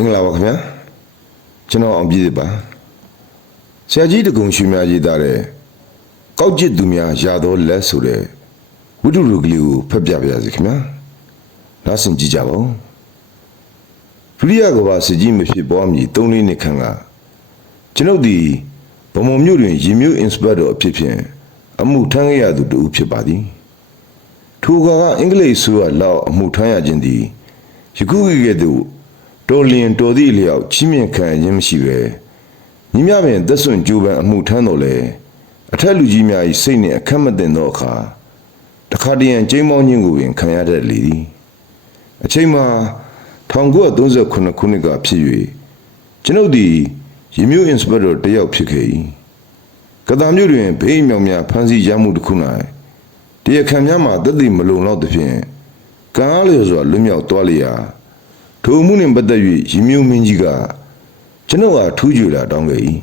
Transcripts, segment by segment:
င်္ဂလာပါခင်ဗျာကျွန်တော်အောင်ပြည့်ပါဆရာကြီးတကုံရွှေများရေးသားတဲ့ကောက်ကျစ်သူများရာတော်လက်ဆိုတဲ့ဝိတုလူကလေးကိုဖတ်ပြပါရစေခင်ဗျာနားဆင်ကြည့်ကြပါဦးဒုတိယကဘာစစ်ကြီးမဖြစ်ပေါ်မည်၃လေးနှစ်ခန့်ကကျွန်ုပ်ဒီဗမုံမြို့တွင်ရေမြို့အင်စပက်တော်အဖြစ်ဖြင့်အမှုထမ်းခဲ့ရသူတူဖြစ်ပါသည်ထိုကကအင်္ဂလိပ်ဆိုရလောက်အမှုထမ်းရခြင်းသည်ယခုကဲ့သို့ တော်လျင်တော်သည့်အလျောက်ချီးမြှင့်ခံခြင်းမရှိပဲညီမြပင်သက်စွန့်ကြိုးပမ်းအမှုထမ်းတော်လဲအထက်လူကြီးများ၏စိတ်နှင့်အခက်မတင်သောအခါတခါတရံကျိမ်းမောင်းခြင်းကိုပင်ခံရတတ်လေသည်အချိန်မှာ1938ခုနှစ်ကဖြစ်၍ကျွန်ုပ်သည်ရေမျိုးအင်စပက်တော်တယောက်ဖြစ်ခဲ့၏ကတာမျိုးတွင်ဘေးမြောင်များဖမ်းဆီးရမှုတစ်ခု၌တရားခံများမှတသက်မလုံလောက်သဖြင့်ကံအားလျော်စွာလွတ်မြောက်သွားလျာ ထိုအမှုနှင့်ပတ်သက်၍ရင်းမျိုးမင်းကြီးကကျွန်ုပ်အားထူးကြွလာတောင်းခဲ့၏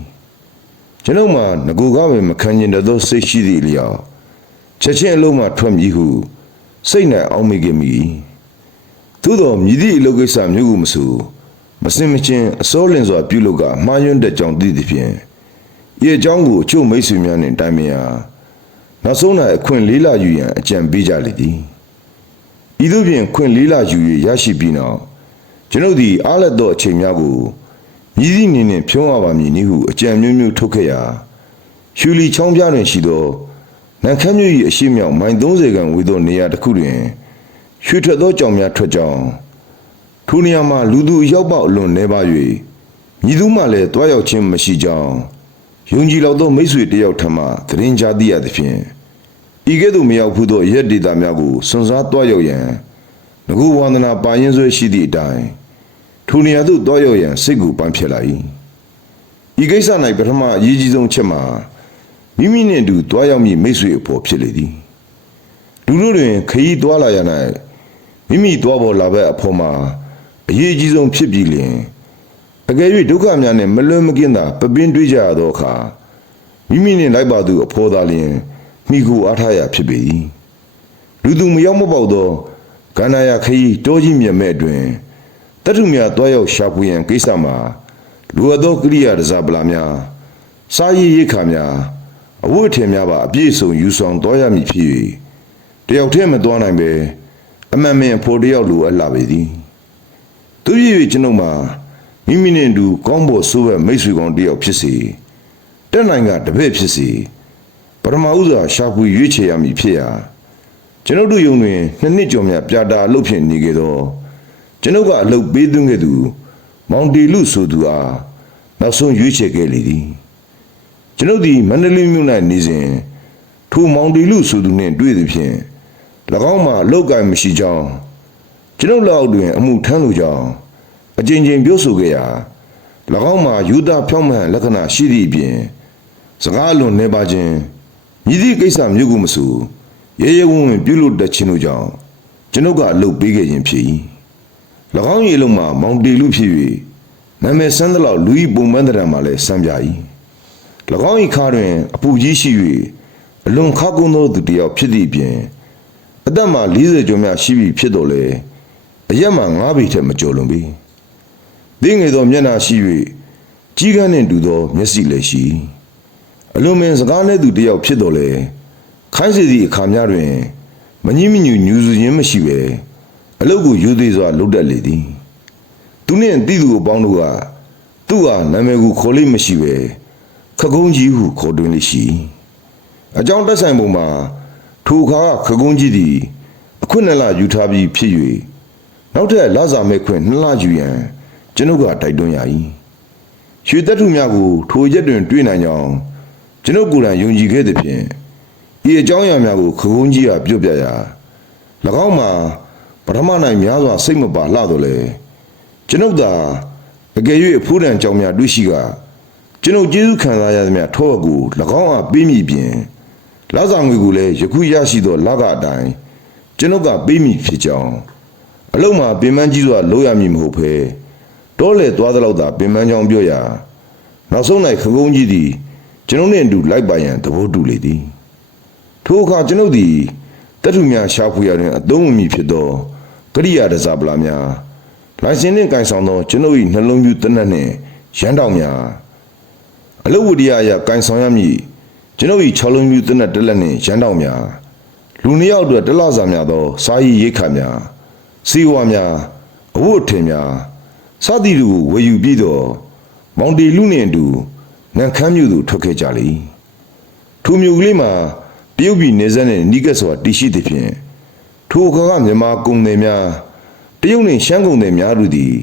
ကျွန်ုပ်မှာငကိုကပင်မခံကျင်တတ်သောစိတ်ရှိသည့်အလျောက်ချက်ချင်းအလုံးမှထွက်မည်ဟုစိတ်၌အောက်မေ့ခဲ့မိ၏သို့သောမြည်သည့်အလုပ်ကိစ္စမျိုးကိုမဆိုမစင်မချင်းအစိုးလင်စွာပြုလုပ်ကမှားယွင်းတဲ့ကြောင့်သိသဖြင့်ဤအကြောင်းကိုအချို့မိတ်ဆွေများနှင့်တိုင်ပင်ရာနောက်ဆုံး၌အခွင့်လေးလာယူရန်အကြံပေးကြလေသည်ဤသို့ဖြင့်ခွင့်လေးလာယူ၍ရရှိပြီးနောက် ကျွန်ုပ်သည်အားလက်သောအချိန်များကိုမြည်သည့်နေနှင့်ဖြုံးရပါမည်နည်းဟုအကြံမျိုးမျိုးထုတ်ခဲ့ရာရှူလီချောင်းပြတွင်ရှိသောနန်ခမ်းမြို့၏အရှိမြောက်မိုင်30ခန့်ဝေသောနေရာတစ်ခုတွင်ရွှေထွက်သောကြောင်များထွက်ကြောင်းထိုနေရာမှာလူသူအရောက်ပေါက်အလွန်နေပါ၍မြည်သူမှလည်းတွားရောက်ခြင်းမရှိကြောင်းယုံကြည်လောက်သောမိတ်ဆွေတစ်ယောက်ထံမှသတင်းကြားသိရသဖြင့်ဤကဲ့သို့မရောက်ဘူးသောရက်ဒေတာများကိုစွန့်စားတွားရောက်ရန် ငကူဝန္ဒနာပါရင်ဆွဲရှိသည့်အတိုင်းထိုနေရာသို့တောရောက်ရန်စိတ်ကိုပန်းဖြစ်လာ၏ဤကိစ္စ၌ပထမအရေးကြီးဆုံးချက်မှာမိမိနှင့်အတူတွားရောက်မည့်မိတ်ဆွေအဖို့ဖြစ်လေသည်လူတို့တွင်ခရီးတွားလာရ၌မိမိတွားပေါ်လာဘက်အဖို့မှာအရေးကြီးဆုံးဖြစ်ပြီးလျှင်အကယ်၍ဒုက္ခများနှင့်မလွန်မကင်းသာပပင်းတွေးကြရသောအခါမိမိနှင့်လိုက်ပါသူအဖို့သာလျှင်မိကိုအားထားရဖြစ်ပေ၏လူသူမရောက်မပေါက်သော ကန္နာယခရီးတောကြီးမြတ်မဲ့အတွင်တထုမြတ်တွားရောက်ရှာဖွေရန်ကိစ္စမှာလူအပ်သောကိရိယာတစားပလာများစားရည်ရိတ်ခါများအဝတ်ထည်များပါအပြည့်စုံယူဆောင်တွားရမည်ဖြစ်၍တယောက်တည်းမတွားနိုင်ပဲအမှန်မင်ဖို့တယောက်လိုအပ်လာပေသည်သူပြည့်၍ကျွန်ုပ်မှာမိမိနှင့်အတူကောင်းဖို့ဆိုးဘက်မိတ်ဆွေကောင်းတယောက်ဖြစ်စေတက်နိုင်ကတပည့်ဖြစ်စေပထမဦးစွာရှာဖွေရွေးချယ်ရမည်ဖြစ်ရာ ကျွန်ုပ်တို့ယုံတွင်နှစ်နှစ်ကျော်မြတ်ပြတာအလုပ်ဖြင့်နေခဲ့သောကျွန်ုပ်ကအလုပ်ပေးသွင်းခဲ့သူ မောင်တီလူဆိုသူအားနောက်ဆုံးရွေးချယ်ခဲ့လေသည်ကျွန်ုပ်သည်မန္တလေးမြို့၌နေစဉ်ထိုမောင်တီလူဆိုသူနှင့်တွေ့သည်ဖြင့်၎င်းမှာအလောက်ကိုင်းမရှိကြောင်းကျွန်ုပ်လက်အောက်တွင် အမှုထမ်းလိုကြောင်းအကြိမ်ကြိမ်ပြောဆိုခဲ့ရာ၎င်းမှာယူသားဖြောင်းမှန်လက္ခဏာရှိသည့်အပြင်စကားအလွန်နေပါခြင်းမြည်သည့်ကိစ္စမျိုးကိုမဆို ရဲရဲဝံ့ဝံ့ပြုလုပ်တတ်ခြင်းတို့ကြောင့်ကျွန်ုပ်ကအလုပ်ပေးခဲ့ခြင်းဖြစ်၏၎င်း၏အလုံးမှာမောင်တီလူဖြစ်၍နာမည်ဆန်းသလောက်လူ၏ပုံပန်းတရံမှာလည်းဆန်းပြ၏၎င်း၏ခါတွင်အပူကြီးရှိ၍အလွန်ခါကုန်းသောသူတစ်ယောက်ဖြစ်သည့်အပြင်အသက်မှာ40ကျော်များရှိပြီဖြစ်တော်လေအရက်မှာ9ပေထက်မကျော်လွန်ပြီ။သိငယ်သောမျက်နှာရှိ၍ကြီးကန်းနှင့်တူသောမျက်စိလည်းရှိ။အလွန်ပင်စကားနဲ့သူတစ်ယောက်ဖြစ်တော်လေ ခိုင်းစီသည့်အခါများတွင်မငြင်းမညူညူစခြင်းမရှိပဲအလုတ်ကိုယူသေးစွာလုပ်တတ်လေသည်။သူနှင့်တိသူအပေါင်းတို့ကသူ့ဟာနာမည်ကိုခေါ်လေးမရှိပဲခကုံးကြီးဟုခေါ်တွင်လေရှိ။အကြောင်းတက်ဆိုင်ပုံမှာထိုအခါခကုံးကြီးသည် အခွင့်နဲ့လာယူထားပြီးဖြစ်၍နောက်ထပ်လစာမဲ့ခွင့်နှစ်လယူရန်ကျွန်ုပ်ကတိုက်တွန်းရ၏ရွှေသက်ထုများကိုထိုရက်တွင် တွေ့နိုင်ကြောင်းကျွန်ုပ်ကိုယ်တိုင်ယုံကြည်ခဲ့သည်ဖြင့် ဤအကြောင်းအရာများကိုခကုံးကြီးကပြုတ်ပြရာ၎င်းမှာပထမ၌များစွာစိတ်မပါလှတော့လေကျွန်ုပ်သာအကယ်၍အဖိုးတန်ကြောင်များတွေ့ရှိကကျွန်ုပ်ကျေးဇူးခံစားရသည်များထောက်အကူ၎င်းအားပေးမိပြင်လစာငွေကိုလည်းယခုရရှိသောလကအတိုင်းကျွန်ုပ်ကပေးမိဖြစ်ကြောင်းအလုံးမှာပင်မကြီးစွာလိုရမည်မဟုတ်ဘဲတောလေသွားသလောက်သာပင်မကြောင်ပြောရာနောက်ဆုံး၌ခကုံးကြီးသည်ကျွန်ုပ်နှင့်အတူလိုက်ပါရန်သဘောတူလေသည် ထိုအခါကျွန်ုပ်သည်တထုများရှာဖွေရတွင်အသုံးဝင်မည်ဖြစ်သောကရိယာတစားပလာများလိုင်စင်နှင့်ကင်ဆောင်သောကျွန်ုပ်၏နှလုံးပြူတနတ်နှင့်ရန်တောင်များအလုတ်ဝတ္တရားအရကင်ဆောင်ရမည်ကျွန်ုပ်၏၆လုံးပြူတနတ်တစ်လက်နှင့်ရန်တောင်များလူနှစ်ယောက်အတွက်တစ်လစာများသော စားရည်ရိတ်ခါများစီဝါများအဝတ်အထည်များစသည်တို့ကိုဝယ်ယူပြီးတော့မောင်တီလူနှင့်အတူနန်ခမ်းမြို့သို့ထွက်ခဲ့ကြလေထိုမြို့ကလေးမှာ တရုတ်ပြည်နေဆက်နှင့်နီးကပ်စွာတည်ရှိသဖြင့်ထိုအခါကမြန်မာကုန်သည်များတရုတ်နှင့်ရှမ်းကုန်သည်များတို့သည်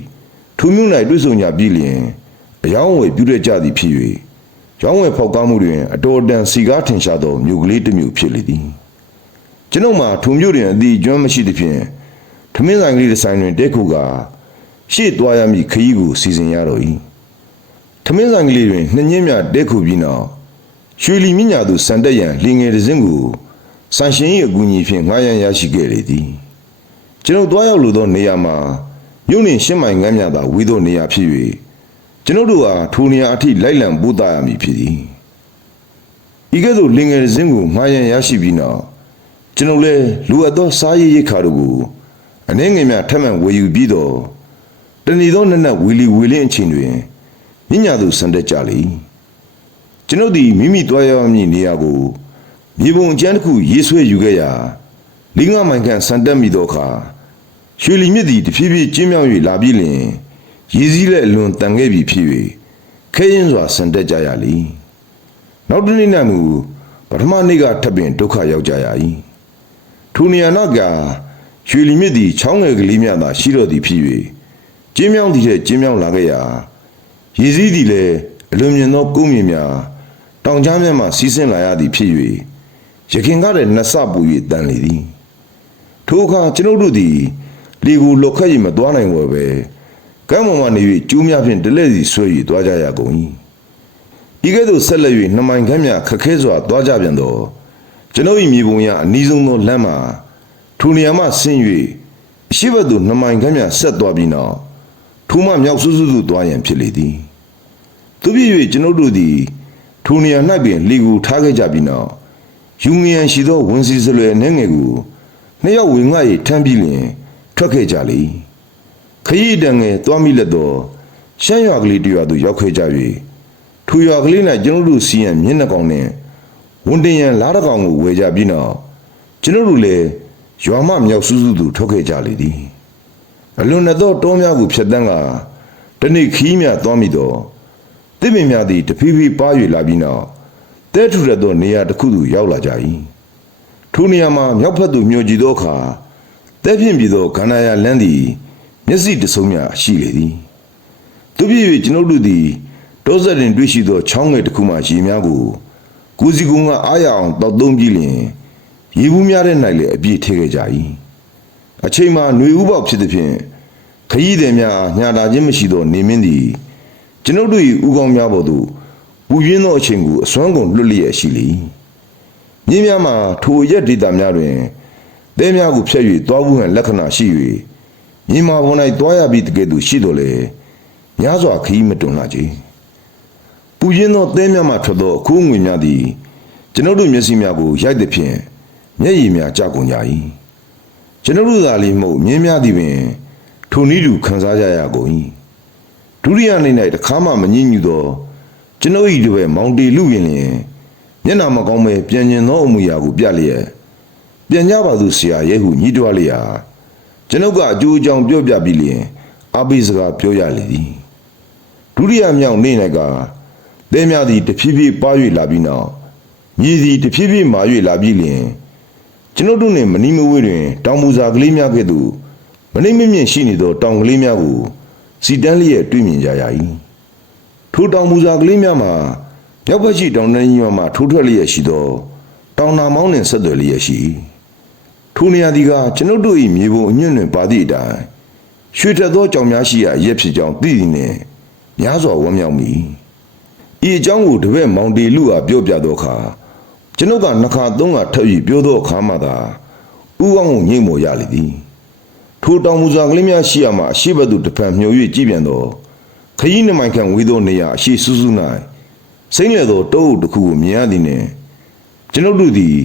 ထိုမြို့၌တွေ့ဆုံကြပြီးလျှင်အယောင်းအဝယ်ပြုရကြသည်ဖြစ်၍ရောင်းဝယ်ဖောက်ကားမှုတွင်အတော်တန်စီကားထင်ရှားသောမြို့ကလေးတစ်မြို့ဖြစ်လေသည်ကျွန်ုပ်မှာထိုမြို့တွင်အသည်ကျွမ်းမရှိသဖြင့်ထမင်းဆိုင်ကလေးတစ်ဆိုင်တွင်တဲခုကရှေ့သွားရမည့်ခရီးကိုစီစဉ်ရတော့၏ထမင်းဆိုင်ကလေးတွင်နှစ်ညင်းမြတဲခုပြီးနောက် ရွှေလီမြညာသူစံတက်ရန်လင်ငယ်တစ်စင်းကိုဆန်ရှင်၏အကူအညီဖြင့်ငှားရန်ရရှိခဲ့လေသည်ကျွန်ုပ်သွားရောက်လိုသောနေရာမှာမြို့နှင့်ရှင်းမိုင်ငန်းမြသာဝေးသောနေရာဖြစ်၍ကျွန်ုပ်တို့ဟာထိုနေရာအထိလိုက်လံပို့သားရမည်ဖြစ်သည်ဤကဲ့သို့လင်ငယ်တစ်စင်းကိုငှားရန်ရရှိပြီးနောက်ကျွန်ုပ်လည်းလူအပ်သောစားရည်ရိတ်ခါတို့ကိုအနှဲငယ်များထပ်မံဝယ်ယူပြီးတော့တဏီသောနက်နက်ဝီလီဝီလင်းအချိန်တွင်မြညာသူစံတက်ကြလေ ကျွန်ုပ်သည်မိမိသွားရမည့်နေရာကိုမြေပုံအကျန်းတစ်ခုရေးဆွဲယူခဲ့ရာလင်းငါမိုင်ခန့်စံတက်မိသောအခါရွှေလီမြစ်သည်တဖြည်းဖြည်းကျင်းမြောင်း၍လာပြီးလျှင်ရည်စည်းလက်အလွန်တန်ခဲ့ပြီဖြစ်၍ခဲရင်စွာစံတက်ကြရလေနောက်တစ်နေ့၌မူပထမနေ့ကထပ်ပင်ဒုက္ခရောက်ကြရ၏ထိုနေရာနောက်ကရွှေလီမြစ်သည်ချောင်းငယ်ကလေးများသာရှိတော့သည်ဖြစ်၍ကျင်းမြောင်းသည်ထက်ကျင်းမြောင်းလာခဲ့ရာရည်စည်းသည်လည်းအလွန်မြင်သောကုန်းမြင်များ တောင်ကြားမြတ်မှစီးဆင်းလာရသည်ဖြစ်၍ရခင်ကတဲ့နှစ်ဆပူ၍တန်လေသည်ထိုအခါကျွန်ုပ်တို့သည်လေကိုလော်ခတ်၍မသွားနိုင်ဝယ်ပဲကမ်းပေါ်မှနေ၍ကျူးများဖြင့်တလက်စီဆွဲ၍သွားကြရကုန်၏ဤကဲ့သို့ဆက်လက်၍နှမိုင်ခမ်းများခက်ခဲစွာသွားကြပြန်သောကျွန်ုပ်၏မြေပုံရအနီးဆုံးသောလမ်းမှာထိုနေရာမှဆင်း၍အရှိဘက်သို့နှမိုင်ခမ်းများဆက်သွားပြီးနောက်ထိုမှမြောက်ဆူဆူသို့သွားရန်ဖြစ်လေသည်သူပြည့်၍ကျွန်ုပ်တို့သည် ထိုနေရာ၌ပင်လေကိုထားခဲ့ကြပြီးနောက်ယူငရန်ရှိသောဝန်စီစလွယ်နှဲငယ်ကိုနှစ်ယောက်ဝင်ငှ၏ထမ်းပြီးလျင်ထွက်ခဲ့ကြလေခရီးတန်ငယ်သွားမိလက်သောရှမ်းရွာကလေးတရွာသို့ရောက်ခဲ့ကြ၍ထိုရွာကလေး၌ကျွန်ုပ်တို့စီရန်မျက်နှာကောင်နှင့်ဝန်တင်ရန်လားတကောင်ကိုဝယ်ကြပြီးနောက်ကျွန်ုပ်တို့လည်းရွာမမြောက်စူးစူးသို့ထွက်ခဲ့ကြလေသည်အလွန်နဲ့သောတောများကိုဖျက်တမ်းကတနေ့ခီးမြသွားမိ သောတစ်ပင်များသည်တဖြည်းဖြည်းပါ၍လာပြီးနောက်တဲထူရသောနေရာတစ်ခုသို့ရောက်လာကြ၏ထိုနေရာမှာမြောက်ဖက်သို့မျှော်ကြည့်သောအခါတဲဖြင့်ပြီးသောခန္ဓာရလန်းသည်မျက်စိတဆုံများရှိလေသည်သူပြည့်၍ကျွန်ုပ်တို့သည်တောဆက်တွင်တွေ့ရှိသောချောင်းငယ်တစ်ခုမှရေများကိုကိုစီကုံကအားရအောင်တောက်သုံးပြီးလျင်ရေဘူးများတဲ့၌လည်းအပြည့်ထည့်ခဲ့ကြ၏အချိန်မှာຫນွေဥပေါက်ဖြစ်သည်ဖြင့်ခရီးသည်များညှာတာခြင်းမရှိသောနေမင်းသည် ကျွန်ုပ်တို့၏ဥကောင်းများပေါ်သို့ပူရင်းသောအချိန်ကိုအစွမ်းကုန်လွတ်လျက်ရှိလေမြင်းများမှာထိုရက်ဒေတာများတွင်သဲများကိုဖျက်၍သွားဘူးဟန်လက္ခဏာရှိ၍မြင်းမာပေါ်၌သွားရပြီးတကယ်သူရှိတော်လေများစွာခရီးမတွန်လာကြပူရင်းသောသဲများမှထွက်သောအခုငွေများသည်ကျွန်ုပ်တို့မျက်စိများကိုရိုက်သည်ဖြင့်မျက်ရည်များကြောက်ကုန်ကြ၏ကျွန်ုပ်တို့သာလီမဟုတ်မြင်းများသည်ပင်ထိုနည်းတူခံစားကြရကုန်၏ ဒုတိယနေ့၌တခါမှမငြင်းညူသောကျွန်ုပ်၏တပည့်မောင်တီလူရင်လျင်မျက်နာမကောင်းပဲပြန်ကျင်သောအမှုရာကိုပြလျက်ပြန်ကြပါသူဆရာရဲ့ဟုညှိတွားလျာကျွန်ုပ်ကအကျိုးအကြောင်းပြောပြပြီးလျင်အဘိစကားပြောရလေသည်ဒုတိယမြောက်နေ့၌ကသဲများသည်တဖြည်းဖြည်းပါ၍လာပြီးနောက်မြည်သည်တဖြည်းဖြည်းမာ၍လာပြီးလျင်ကျွန်ုပ်တို့နှင့်မနီးမဝေးတွင် တောင်မူစာကလေးများကဲ့သို့မနှိမ့်မမြင့်ရှိနေသောတောင်ကလေးများကို စီတန်းလျက်တွေ့မြင်ကြရ၏ထိုတောင်မူစာကလေးများမှာမြောက်ဘက်ရှိတောင်တန်းကြီးမှထိုးထွက်လျက်ရှိသောတောင်နာမောင်းနှင့်ဆက်သွယ်လျက်ရှိထိုနေရာဒီကကျွန်ုပ်တို့၏မြေပုံအညွန့်တွင်ပါသည့်အတိုင်းရွှေထက်သောကြောင်များရှိရာရက်ဖြစ်ကြောင်းသိသည်နှင့်များစွာဝမ်းမြောက်မိဤအကြောင်းကိုတပည့်မောင်တီလူအားပြောပြသောအခါကျွန်ုပ်ကနှစ်ခါသုံးခါထပ်ပြီးပြောသောအခါမှသာဥအောင်ကိုငိမ့်မော်ရလေသည် ထိုတောင်မူစာကလေးများရှိရမှအရှိဘက်သို့တဖန်မျှော်၍ကြည်ပြန်သောခရီးနှမိုင်ခန့်ဝေးသောနေရာအရှိစူးစူး၌စိမ့်လေသောတောအုပ်တစ်ခုကိုမြင်ရသည်နှင့်ကျွန်ုပ်တို့သည်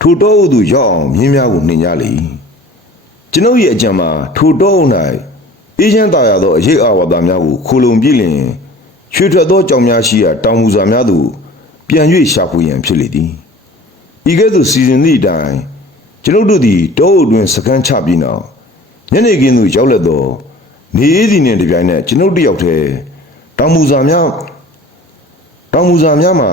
ထိုတောအုပ်သို့ရောက်အောင်မြင်းများကိုနှင်ကြလေကျွန်ုပ်ရဲ့အကြံမှာထိုတောအုပ်၌အေးချမ်းသာရသောအရေးအာဝါဒများကိုခိုလုံပြည့်လင်ရွှေထွက်သောကြောင်များရှိရာတောင်မူစာများသို့ပြန်၍ရှာဖွေရန်ဖြစ်လေသည်ဤကဲ့သို့စီစဉ်သည့်အတိုင်းကျွန်ုပ်တို့သည်တောအုပ်တွင်စခန်းချပြီးနောက် ညနေခင်းသို့ရောက်လက်သောနေအေးသည်နှင့်တပြိုင်နက်ကျွန်ုပ်တယောက်တည်းတောင်မူစာများတောင်မူစာများမှာ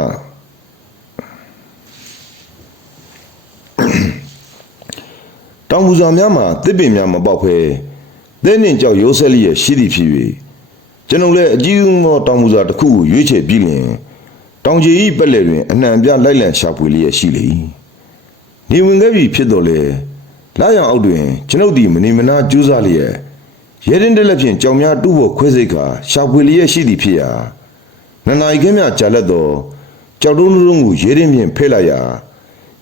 တောင်မူစာများမှာတစ်ပင်များမပေါက်ဖဲသဲနှင့်ကြောက်ရိုးဆက်လျက်ရှိသည်ဖြစ်၍ကျွန်ုပ်လည်းအကြီးဆုံးသောတောင်မူစာတစ်ခုကိုရွေးချယ်ပြီးလျင်တောင်ကြီးဤပက်လက်တွင်အနှံပြလိုက်လံရှာဖွေလျက်ရှိလေ၏နေဝင်ခဲ့ပြီဖြစ်တော်လေ လာရောင်အောက်တွင်ကျွန်ုပ်သည်မနေမနာကြိုးစားလျက်ရဲရင်တက်လက်ဖြင့်ကြောင်များတူဖို့ခွဲစိတ်ခါရှာဖွေလျက်ရှိသည်ဖြစ်ရာနန္နာရီခင်းများကြာလက်သောကြောက်တုံးတုံးကိုရဲရင်ဖြင့်ဖဲ့လိုက်ရာ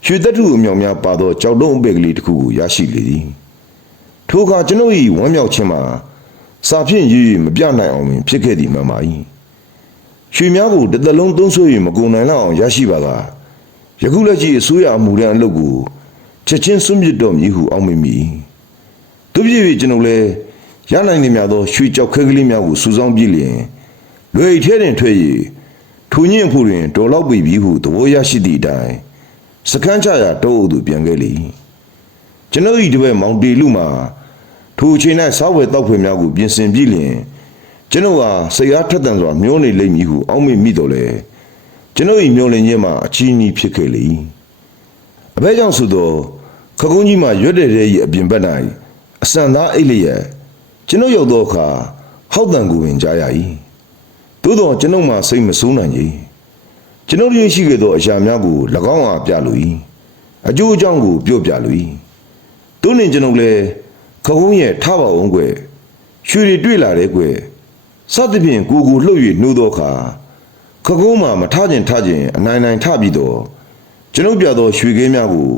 ရွှေသက်ထုအမြောင်များပါသောကြောက်တုံးအပေကလေးတစ်ခုကိုရရှိလေသည်ထိုအခါကျွန်ုပ်၏ဝမ်းမြောက်ခြင်းမှာစာဖြင့်ရည်ရည်မပြနိုင်အောင်ပင်ဖြစ်ခဲ့သည်မှန်ပါ၏ရွှေများကိုတစ်သက်လုံးသုံးဆွေ၍မကုန်နိုင်လောက်အောင်ရရှိပါကယခုလက်ရှိအစိုးရအမှုရန်အလုပ်ကို ချက်ချင်းစွန့်ပစ်တော်မည်ဟုအောက်မေ့မိသူပြည့်၍ကျွန်ုပ်လည်းရနိုင်နေမြသောရွှေကြောက်ခဲကလေးများကိုစူဆောင်းပြီးလျင်လွယ်ထဲတွင်ထွက်၍ထူညင့်ဖို့တွင်တော်လောက်ပြီပြီဟုသဘောရရှိသည့်အတိုင်းစကန်းချရာတောအုပ်သူပြန်ခဲ့လေကျွန်ုပ်ဤတပည့်မောင်တီလူမှာထိုအချိန်၌စားဝယ်တောက်ဖွယ်များကိုပြင်ဆင်ပြီးလျင်ကျွန်ုပ်ဟာစိတ်အားထက်သန်စွာမျောနေလိမ့်မည်ဟုအောက်မေ့မိတော်လဲကျွန်ုပ်ဤမျောလင့်ခြင်းမှာအချီးနှီးဖြစ်ခဲ့လေအ ဘဲကြောင့်ဆိုသောခကုန်းကြီးမှာရွတ်တဲ့တဲ့ဤအပြင်ဘက်၌အစံသားအိတ်လျက်ကျွန်ုပ်ရောက်သောအခါဟောက်တန်ကိုပင်ကြားရ၏သို့သောကျွန်ုပ်မှာစိတ်မဆိုးနိုင်ကြီးကျွန်ုပ်တို့ရှိခဲ့သောအရာများကို၎င်းအားပြလို၏အကျိုးအကြောင်းကိုပြောပြလို၏သူနှင့်ကျွန်ုပ်လည်းခကုံးရဲ့ထပါအောင်ကွယ်ရွှေတွေတွေ့လာတယ်ကွယ်စသဖြင့်ကိုကိုလှုပ်၍နှိုးသောအခါခကုံးမှာမထခြင်းထခြင်းအနိုင်နိုင်ထပြီးတော့ ကျွန်ုပ်ပြသောရွှေခဲများကို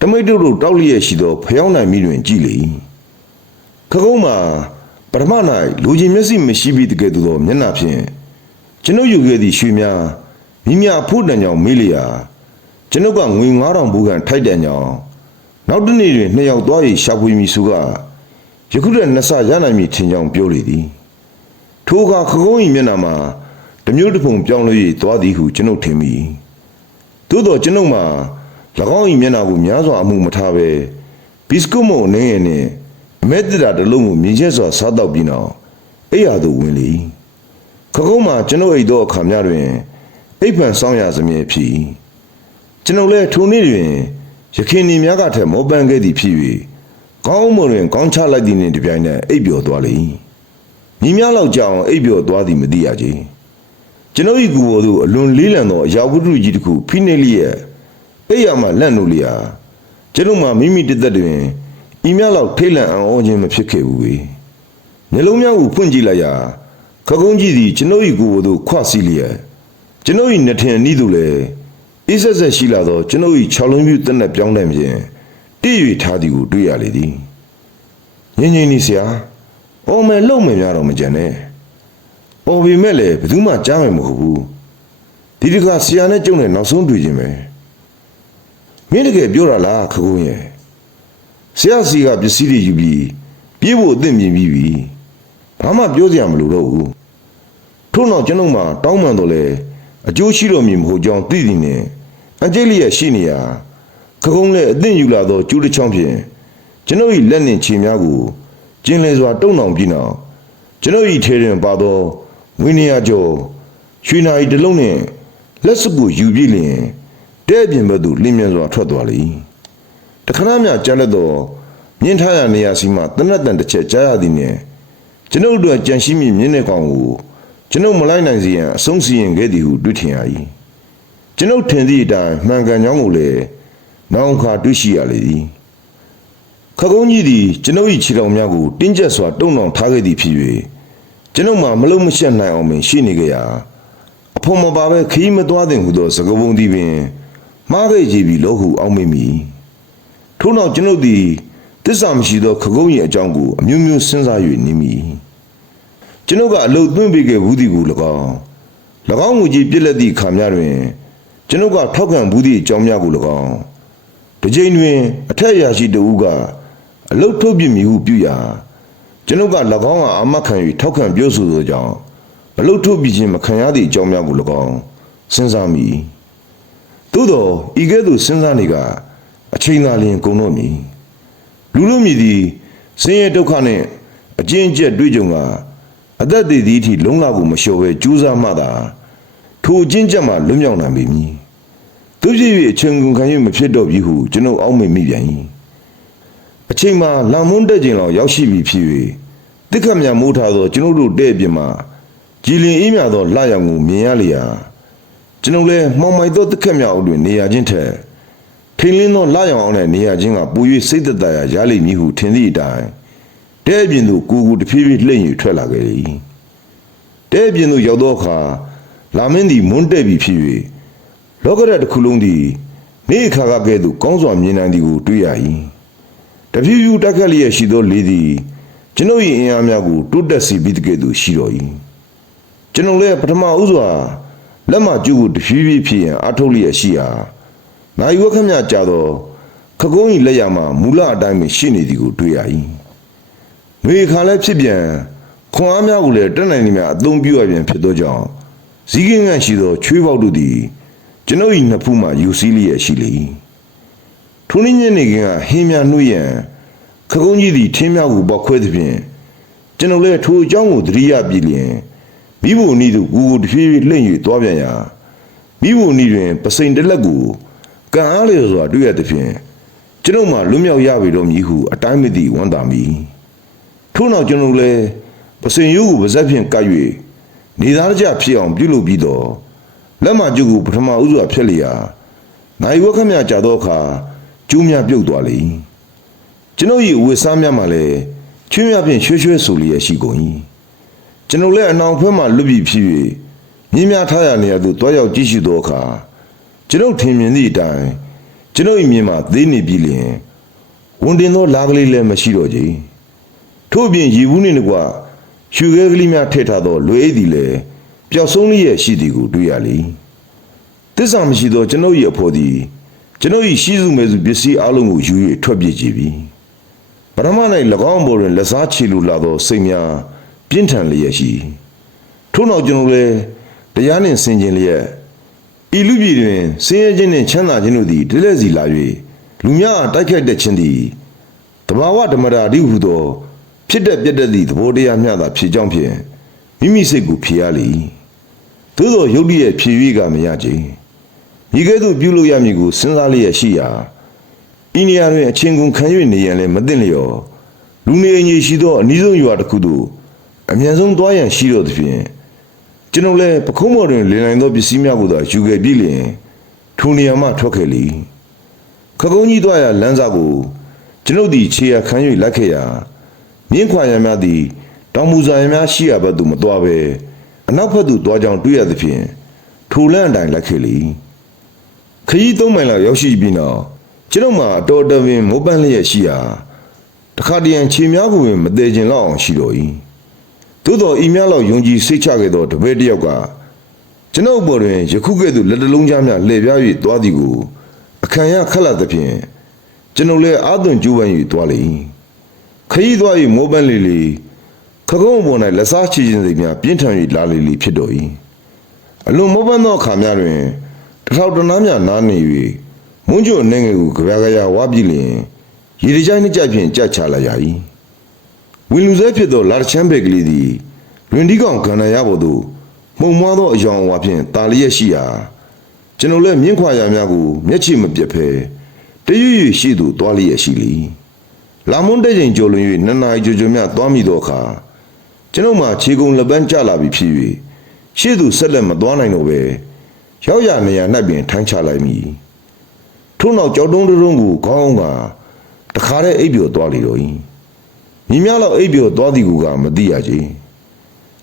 တမိတ်တို့တို့တောက်လျက်ရှိသောဖျောင်းနိုင်မိတွင်ကြည်လေ၏ခကုံးမှာပထမ၌လူချင်းမျက်စိမရှိပြီးတကယ်သို့သောမျက်နှာဖြင့်ကျွန်ုပ်ယူခဲ့သည့်ရွှေများမိမြအဖို့တန်ကြောင်မေးလျာကျွန်ုပ်ကငွေ9000ဘူးကန်ထိုက်တန်ကြောင်နောက်တစ်နေ့တွင်နှစ်ယောက်သွား၍ရှာဖွေမိစုကယခုတည်းနှစ်ဆရနိုင်မည်ထင်ကြောင်ပြောလေသည်ထိုအခါခကုံး၏မျက်နှာမှာတစ်မျိုးတစ်ပုံပြောင်းလဲ၍သွားသည်ဟုကျွန်ုပ်ထင်မိ သို့သောကျွန်ုပ်မှာ၎င်း၏မျက်နှာကိုများစွာအမှုမထားဘဲဘစ်ကုတ်မုံအနေနဲ့အမဲတတာတစ်လုံးကိုမြင်ချက်စွာစားတော့ပြီးနောက်အိယာသို့ဝင်လေ၏ခကုံးမှာကျွန်ုပ်အိတ်သောအခါများတွင်အိပ်ပံဆောင်ရစမြဲဖြစ်၏ကျွန်ုပ်လည်းထိုနေ့တွင်ရခင်နေများကထက်မောပန်းခဲ့သည်ဖြစ်၍ကောင်းမွန်တွင်ကောင်းချလိုက်သည်နှင့်တပြိုင်နက်အိပ်ပျော်သွားလေ၏ညီများလောက်ကြောင်အိပ်ပျော်သွားသည်မသိရကြ ကျွန်ုပ်၏ကူပေါ်သို့အလွန်လေးလံသောအရာဝတ္ထုကြီးတစ်ခုဖိနေလျက်အိပ်ရမှလန့်လို့လျာကျွန်ုပ်မှာမိမိတသက်တွင်ဤများလောက်ထိတ်လန့်အံ့ဩခြင်းမဖြစ်ခဲ့ဘူးပေမျက်လုံးများကိုဖွင့်ကြည့်လိုက်ရာခကုံးကြီးသည်ကျွန်ုပ်၏ကိုယ်ပေါ်သို့ခွစီလျက်ကျွန်ုပ်၏နှထင်ဤသို့လည်းအေးဆက်ဆက်ရှိလာသောကျွန်ုပ်၏၆လုံးပြူတက်နဲ့ပြောင်းတဲ့ဖြင့်တည့်၍ထားသည်ကိုတွေ့ရလေသည်ငင်းငင်းနီဆရာအော်မယ်လုံမယ်များတော့မကြံနဲ့ ပေါ်ပေမဲ့လည်းဘယ်သူမှကြားမယ်မဟုတ်ဘူးဒီတကဆရာနဲ့ကျုံနဲ့နောက်ဆုံးတွေ့ခြင်းပဲမင်းတကယ်ပြောတာလားခကုံးရဲ့ဆရာစီကပစ္စည်းတွေယူပြီးပြေးဖို့အသင့်မြင်ပြီးပြီဘာမှပြောစရာမလိုတော့ဘူးထို့နောက်ကျွန်ုပ်မှာတောင်းပန်တော့လဲအကျိုးရှိတော်မူမဟုတ်ကြောင်းသိသည်နှင့်အကျိတ်လျက်ရှိနေရာခကုံးလည်းအသင့်ယူလာသောကျူးတစ်ချောင်းဖြင့်ကျွန်ုပ်၏လက်နှင့်ခြေများကိုကျင်းလဲစွာတုံနှောင်ပြီးနောက်ကျွန်ုပ်၏ထဲတွင်ပါသော ဝိနည်းကျော်ရွှေနာ၏တစ်လုံးနှင့်လက်စပ်ကိုယူပြီးလျင်တဲ့ပြင်ဘက်သို့လင်းမြန်စွာထွက်သွားလေ၏တခဏမျှကြားလက်သောမြင့်ထားရနေရာစီမှတနက်တန်တစ်ချက်ကြားရသည်နှင့်ကျွန်ုပ်တို့ကြံရှိမိမြင်းတဲ့ကောင်ကိုကျွန်ုပ်မလိုက်နိုင်စေရန်အဆုံးစီရင်ခဲ့သည်ဟုတွေ့ထင်ရ၏ကျွန်ုပ်ထင်သည့်အတိုင်းမှန်ကန်ကြောင်းကိုလည်းနောင်ခါတွေ့ရှိရလေသည်ခကုံးကြီးသည်ကျွန်ုပ်၏ခြေတော်များကိုတင်းကျပ်စွာတုံ့နှောင်ထားခဲ့သည်ဖြစ်၍ ကျွန်ုပ်မှမလုံးမရှက်နိုင်အောင်ပင်ရှိနေကြရာအဖို့မပါပဲခီးမသွားတဲ့ဟုသောစကားပုံသည်ပင်မှားခဲ့ကြပြီလို့ဟုအောက်မေ့မိထို့နောက်ကျွန်ုပ်သည်တစ္ဆာမရှိသောခကုံး၏အကြောင်းကိုအမျိုးမျိုးစဉ်းစား၍နေမိကျွန်ုပ်ကအလုတ်သွင်းပေးခဲ့ဘူးသည်ကို၎င်း၎င်းမူကြီးပြည့်လက်သည့်ခါများတွင် ကျွန်ုပ်ကထောက်ခံဘူးသည့်အကြောင်းများကို၎င်းတစ်ချိန်တွင် အထက်အရာရှိတဦးကအလုတ်ထုတ်ပြစ်မိဟုပြုရာ ကျွန်ကျွန်ုပ်က၎င်းအားအာမခံ၍ထောက်ခံပြောဆိုသောကြောင့်အလုတ်ထုတ်ပြီးခြင်းမခံရသည့်အကြောင်းများကို၎င်းစဉ်းစားမိသို့သောဤကဲ့သို့စဉ်းစားနေကအချိန်သာလျှင်ကုန်တော့မည်လူလူမြည်သည်ဆင်းရဲဒုက္ခနှင့်အကျဉ်းအကျက်တွေ့ကြုံကအသက်သေးသည့်အထိလုံးလာကိုမလျှော်ဘဲကြိုးစားမှသာထိုအကျဉ်းချက်မှလွတ်မြောက်နိုင်ပေမည်သူဖြစ်၍အချိန်ကုန်ခံ၍မဖြစ်တော့ပြီဟုကျွန်ုပ်အောက်မေ့မိပြန်၏အချိန်မှာလမ်းမွန်းတက်ခြင်းလောက်ရောက်ရှိပြီဖြစ်၍ တစ်ခတ်မြမိုးထားသောကျွန်ုပ်တို့တဲ့ပြင်မှာကြည်လင်အေးမြသောလရောင်ကိုမြင်ရလျာကျွန်ုပ်လည်းမှောင်မိုက်သောတစ်ခတ်မြအောက်တွင်နေရခြင်းထက်ထိန်လင်းသောလရောင်အောင်နဲ့နေရခြင်းကပူ၍စိတ်သက်သာရာရလိမ့်မည်ဟုထင်သည့်အတိုင်းတဲ့ပြင်သို့ကိုယ်ကိုတဖြည်းဖြည်းလှည့်၍ထွက်လာခဲ့၏တဲ့ပြင်သို့ရောက်သောအခါလာမင်းသည်မွန်းတက်ပြီဖြစ်၍လောကရတစ်ခုလုံးသည်နေ့အခါကကဲ့သို့ကောင်းစွာမြင်နိုင်သည်ကိုတွေ့ရ၏တဖြည်းဖြည်းတက်ခက်လျက်ရှိသောလေသည် ကျွန်ုပ်၏အင်အားများကိုတိုးတက်စေပြီးတကဲ့သို့ရှိတော်၏ကျွန်ုပ်လည်းပထမဦးစွာလက်မကျူကိုတဖြည်းဖြည်းဖြစ်ရန်အားထုတ်လျက်ရှိရာနိုင်ဝက်ခမကြသောခကုံး၏လက်ရမှမူလအတိုင်းပင်ရှိနေသည်ကိုတွေ့ရ၏ငွေခါလည်းဖြစ်ပြန်ခွန်အားများကိုလည်းတက်နိုင်နေမြအသုံးပြုရပြန်ဖြစ်သောကြောင့်ဇီးကင်းကန့်ရှိသောချွေးပေါက်တို့သည်ကျွန်ုပ်၏နှစ်ဖူးမှယူစည်းလျက်ရှိလေ၏ထိုနည်းညနေခင်းကဟင်းများနှွေးရန် ခကုံးကြီးသည်ထင်းများကိုပေါက်ခွဲသည်ဖြင့်ကျွန်ုပ်လည်းထိုအကြောင်းကိုသတိရပြီလျင်မိဖို့နီးသို့ကိုယ်ကိုတဖြည်းဖြည်းလှင့်၍သွားပြန်ရာမိဖို့နီးတွင်ပစိန်တစ်လက်ကိုကံအားလျော်စွာတွေ့ရသည်ဖြင့်ကျွန်ုပ်မှလွတ်မြောက်ရပြီတော့မည်ဟုအတိုင်းမသိဝန်တာမိထို့နောက်ကျွန်ုပ်လည်းပစိန်ရိုးကိုပါဇက်ဖြင့်ကပ်၍နေသားကြဖြစ်အောင်ပြုလုပ်ပြီးတော့လက်မကျုပ်ကိုပထမဦးစွာဖျက်လျာနိုင်ဝက်ခမကြာသောအခါကျိုးများပြုတ်သွားလေ၏ ကျွန်ုပ်၏ဝေစားများမှလည်းချွေးများဖြင့်ရွှဲရွှဲဆူလျက်ရှိကုန်၏ကျွန်ုပ်လည်းအနောင်ဖက်မှလွတ်ပြီးဖြစ်၍မြင်းများထားရနေရသို့တွားရောက်ကြည့်ရှုသောအခါကျွန်ုပ်ထင်မြင်သည့်အတိုင်းကျွန်ုပ်၏မြင်မှသေးနေပြီလျင်ဝန်တင်သောလားကလေးလည်းမရှိတော့ကြထို့ပြင်ရီဘူးနှင့်တကွရွှေခဲကလေးများထည့်ထားသောလွေအိတ်သည်လည်းပျောက်ဆုံးလျက်ရှိသည်ကိုတွေ့ရလေတစ္ဆာမရှိသောကျွန်ုပ်၏အဖို့သည်ကျွန်ုပ်၏ရှိစုမဲ့စုပစ္စည်းအလုံးကိုယူ၍ထွက်ပြေးကြပြီ ပရမ၌၎င်းဘော်တွင်လက်စားချီလူလာသောစိတ်များပြင်းထန်လျက်ရှိထို့နောက်ကျွန်ုပ်လည်းတရားနှင့်ဆင်ခြင်လျက်ဤလူပြည်တွင်ဆင်းရဲခြင်းနှင့်ချမ်းသာခြင်းတို့သည်တလက်စီလာ၍လူများအားတိုက်ခိုက်တတ်ခြင်းသည်တဘာဝဓမ္မရာတိဟုသော ဖြစ်တဲ့ပြက်တဲ့သည့်သဘောတရားမျှသာဖြစ်ကြောင်းဖြင့်မိမိစိတ်ကိုဖြေရလေ၏သို့သောယုတ်တိရဲ့ဖြေ၍ကမရကြ။ဤကဲ့သို့ပြုလို့ရမည်ကိုစဉ်းစားလျက်ရှိရာ ဤနေရာတွင်အချင်းကုန်ခံ၍နေရန်လည်းမသိလျော်လူနေအကြီးရှိသောအနည်းဆုံးရွာတစ်ခုသို့အမြန်ဆုံးသွားရန်ရှိတော့သဖြင့်ကျွန်ုပ်လည်းပခုံးမော်တွင်လင်နိုင်သောပစ္စည်းများကိုသာယူခဲ့ပြီးလျင်ထိုနေရာမှထွက်ခဲ့လေခကုံးကြီးသွားရာလမ်းစာကိုကျွန်ုပ်သည်ခြေရခံ၍လိုက်ခဲ့ရာမြင်းခွာရများသည်တောင်မူစာရများရှိရာဘက်သို့မသွားဘဲအနောက်ဘက်သို့သွားကြောင်းတွေ့ရသဖြင့်ထိုလန့်အတိုင်းလိုက်ခဲ့လေခရီးသုံးမိုင်လောက်ရောက်ရှိပြီးနောက် ကျွန်ုပ်မှာအတော်တပင်မိုးပန်းလျက်ရှိရာတခါတရံခြေများကိုပင်မသေးခြင်းလောက်အောင်ရှိတော်၏သို့တော်ဤများလောက်ယုံကြည်စိတ်ချခဲ့သောတပည့်တစ်ယောက်ကကျွန်ုပ်ပေါ်တွင်ယခုကဲ့သို့လက်တလုံးကြားများလှည့်ပြား၍သွားသည်ကိုအခမ်းရခက်လာသဖြင့်ကျွန်ုပ်လည်းအာသွန်ကျူးပန်း၍သွားလေ၏ခရီးသွား၍မိုးပန်းလေလေခကုံးပေါ်၌လက်စားချီခြင်းစိတ်များပြင်းထန်၍လာလေလေဖြစ်တော်၏အလွန်မိုးပန်းသောအခါများတွင်တထောက်တနားများနားနေ၍ မွန်းကျွအနေငယ်ကိုကြပြကြရဝါပြီလျင်ရေတကြိုင်းနှစ်ကြိုက်ဖြင့်ကြက်ချလာရ၏ဝင်လူဆဲဖြစ်သောလာချမ်းဘက်ကလေးသည်လွင်ဒီကောင်ကန္နရပေါ်သို့မှုံမွားသောအယောင်အဝါဖြင့်တာလျက်ရှိရာကျွန်ုပ်လည်းမြင့်ခွာရများကိုမျက်ခြေမပြတ်ဖဲတရွရွရှိသူသွားလျက်ရှိလေလာမွန်းတဲ့ချိန်ကြိုလွန်၍နှစ်နာရီကြိုကြိုမြသွားမိသောအခါကျွန်ုပ်မှခြေကုံလက်ပန်းကျလာပြီဖြစ်၍ရှေ့သူဆက်လက်မသွားနိုင်တော့ပဲရောက်ရနေရ၌ပင်ထိုင်းချလိုက်မိ ထို့နောက်ကြောက်တုံးတုံးကိုခေါင်းကတခါတည်းအိပ်ပျော်သွားလေတော့၏မြင်းများလောက်အိပ်ပျော်သွားသည်ကိုကမသိရကြ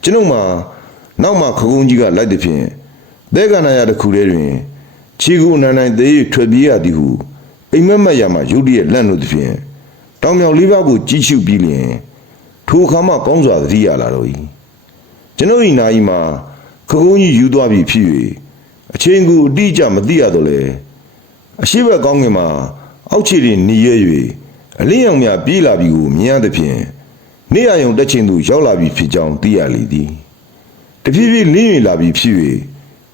ကျွန်ုပ်မှာနောက်မှခကုံးကြီးကလိုက်သည်ဖြင့်သဲကနာရတစ်ခုတည်းတွင်ခြေကူနန်းနိုင်သေးထွက်ပြေးရသည်ဟုအိမ်မက်မက်ရမှရုတ်တရက်လန့်လို့သည်ဖြင့်တောင်မြောင်လေးပါးကိုကြီးချူပြီးလျင်ထိုအခါမှကောင်းစွာသတိရလာတော့၏ကျွန်ုပ်၏နာဤမှာခကုံးကြီးယူသွားပြီဖြစ်၍အချင်းကူအတိအကျမသိရတော့လေ အရှိဘက်ကောင်းငင်မှာအောက်ခြေတွင်หนีရ၍အလင်းရောင်များပြေးလာပြီကိုမြင်ရသဖြင့်နေရယုံတက်ချင်းသူရောက်လာပြီဖြစ်ကြောင်းသိရလေသည်တဖြည်းဖြည်းလင်း၍လာပြီဖြစ်၍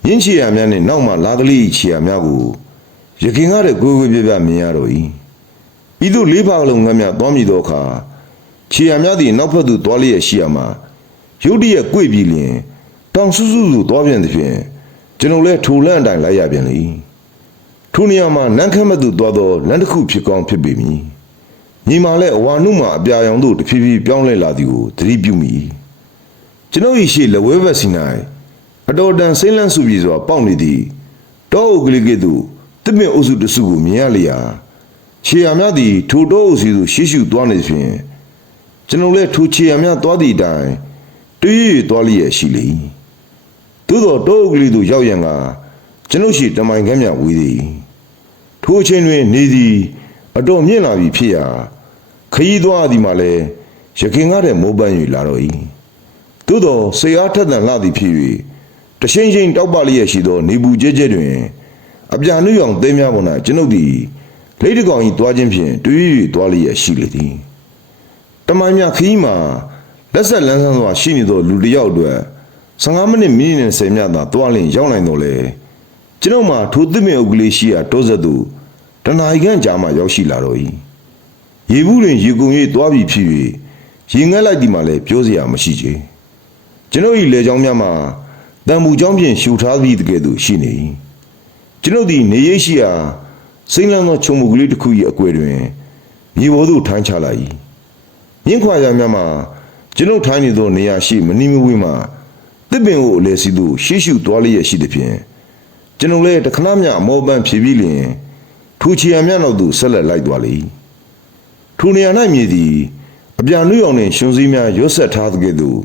ရင်းချီရများနှင့်နောက်မှလာကလေးချီရများကိုရခင်ကားတဲ့ကိုယ်ကိုယ်ပြပြမြင်ရတော့၏ဤသို့လေးပါးလုံးငမ်းများသွားမိသောအခါချီရများသည်နောက်ဖက်သို့သွားလျက်ရှိရမှာရုတ်တရက်ကြွေပြီးလျင်တောင်ဆူဆူသို့သွားပြန်သည်ဖြင့်ကျွန်ုပ်လည်းထိုလန့်အတိုင်းလိုက်ရပြန်လေ ထိုနေရာမှာနန်းခမ်းမသို့သွားသောလမ်းတစ်ခုဖြစ်ကောင်းဖြစ်ပေမည်ညီမလည်းအဝါနုမှအပြာရောင်သို့တဖြည်းဖြည်းပြောင်းလဲလာသည်ကိုသတိပြုမိကျွန်ုပ်၏ရှေ့လက်ဝဲဘက်စီ၌အတော်တန်စိမ့်လန်းစုပြေစွာပေါက်နေသည်တောအုပ်ကလေးကဲ့သို့တစ်ပင်အုပ်စုတစ်စုကိုမြင်ရလျာခြေရများသည်ထိုတောအုပ်စီသို့ရှေ့ရှုသွားနေသည်ဖြင့်ကျွန်ုပ်လည်းထိုခြေရများသွားသည့်အတိုင်းတွေး၍သွားလျက်ရှိလေ၏သို့သောတောအုပ်ကလေးသို့ရောက်ရန်ကကျွန်ုပ်ရှိတမိုင်ခမ်းမြဝေးသည် ထိုအချိန်တွင်နေသည်အတော်မြင့်လာပြီဖြစ်ရာခရီးသွားသည်မှာလည်းရခင်ကားတဲ့မိုးပန်း၍လာတော့၏သို့သောဆေအားထက်သန်လာသည်ဖြစ်၍တရှိန်ရှိန်တောက်ပလျက်ရှိသောနေဘူးကျဲကျဲတွင်အပြာနုရောင်သေးများပေါ်၌ကျွန်ုပ်သည်လိတ်တကောင်၏သွားခြင်းဖြင့်တွေး၍သွားလျက်ရှိလေသည်တမန်မြခီးမှာလက်ဆက်လန်းဆန်းစွာရှိနေသောလူတစ်ယောက်အတွက်15မိနစ်မိနစ်နဲ့10မိနစ်သာသွားလျင်ရောက်နိုင်တော့လေ ကျွန်ုပ်မှာထိုသစ်မြင်အုပ်ကလေးရှိရာတိုးဆက်သူတနာရီခန့်ကြာမှရောက်ရှိလာတော့၏ရေဘူးတွင်ရေကုန်၍သွားပြီးဖြစ်၍ရေငတ်လိုက်ဒီမှာလည်းပြောစရာမရှိချေကျွန်ုပ်၏လေကြောင်းများမှာတံမူကြောင်းဖြင့်ရှူထားပြီးတကယ်သူရှိနေ၏ကျွန်ုပ်သည်နေရိပ်ရှိရာစိမ့်လန်းသောခြုံမှုကလေးတစ်ခု၏အကွယ်တွင်မြေပေါ်သို့ထိုင်းချလိုက်၏မြင့်ခွာရာများမှာကျွန်ုပ်ထိုင်းနေသောနေရာရှိမနီမဝေးမှတစ်ပင်ကိုအလဲစီသို့ရှေ့ရှုသွားလျက်ရှိသည်ဖြင့် ကျွန်ုပ်လည်းတခဏမျှအမောပန်းဖြည်ပြီးလျင်ထူချီရမြနောက်သို့ဆက်လက်လိုက်သွားလေ၏ထိုနေရာ၌မြည်သည်အပြာနုရောင်နှင့်ရှင်စည်းများရွတ်ဆက်ထားသကဲ့သို့